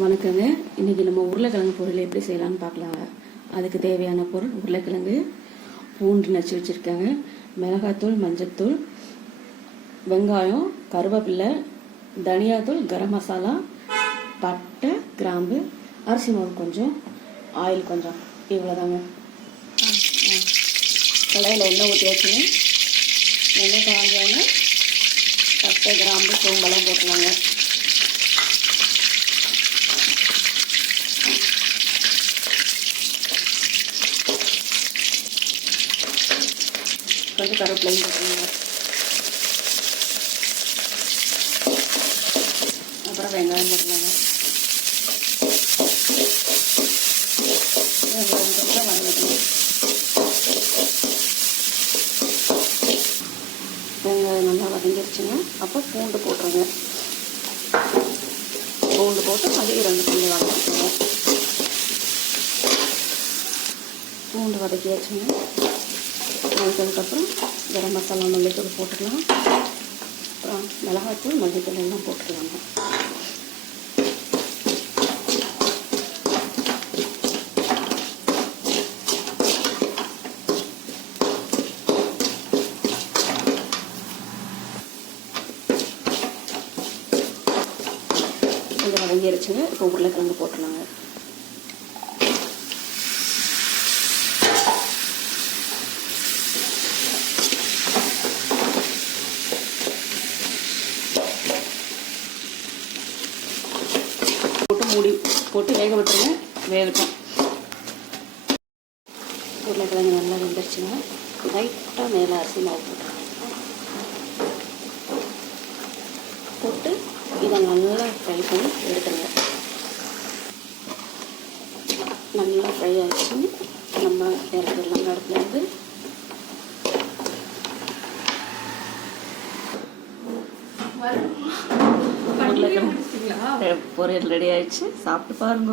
வணக்கங்க. இன்றைக்கி நம்ம உருளைக்கிழங்கு பொரியல் எப்படி செய்யலாம்னு பார்க்கலாங்க. அதுக்கு தேவையான பொருள் உருளைக்கிழங்கு, பூண்டு நச்சு வச்சுருக்காங்க, மிளகாத்தூள், மஞ்சத்தூள், வெங்காயம், கருவேப்பிலை, தனியாத்தூள், கரம் மசாலா, பட்டை, கிராம்பு, அரிசி மாவு கொஞ்சம், ஆயில் கொஞ்சம், இவ்வளோதாங்க. கடாயில் எண்ணெய் ஊற்றி வச்சுங்க. எண்ணெய் காஞ்சோன்னா பட்டை, கிராம்பு, சோம்பெல்லாம் போட்டுலாங்க. கொஞ்சம் கருவேப்பிலையும் போட்டுருங்க. அப்புறம் வெங்காயம் போட்டுருங்க. வெங்காயம் வதக்கணும். வெங்காயம் நல்லா வதங்கிருச்சுங்க. அப்போ பூண்டு போட்டுருங்க. பூண்டு போட்டு அதையும் 2 கொஞ்சம் வதக்கிக்கோங்க. பூண்டு வதக்கியாச்சுங்க. வதக்கினதுக்கப்புறம் கரம் மசாலா, மல்லித்தூள் போட்டுக்கலாம். அப்புறம் மிளகாத்தூள், மல்லித்தூள் எல்லாம் போட்டுக்கலாங்க. கொஞ்சம் வதங்கிருச்சுங்க. இப்போ உருளைக்கிழங்கு போட்டுடலாங்க. மூடி போட்டு வேக விட்டுருங்க. வேகட்டும். உருளைக்கிழங்கு நல்லா வெந்துருச்சுங்க. லைட்டாக மேலே அரிசி மாவு போட்டு இதை நல்லா ஃப்ரை பண்ணி எடுத்துருங்க. நல்லா ஃப்ரை ஆகிடுச்சு. நம்ம இறக்கிடலாம் அடுப்புலேருந்து. பொரியல் ரெடி ஆயிடுச்சு. சாப்பிட்டு பாருங்க.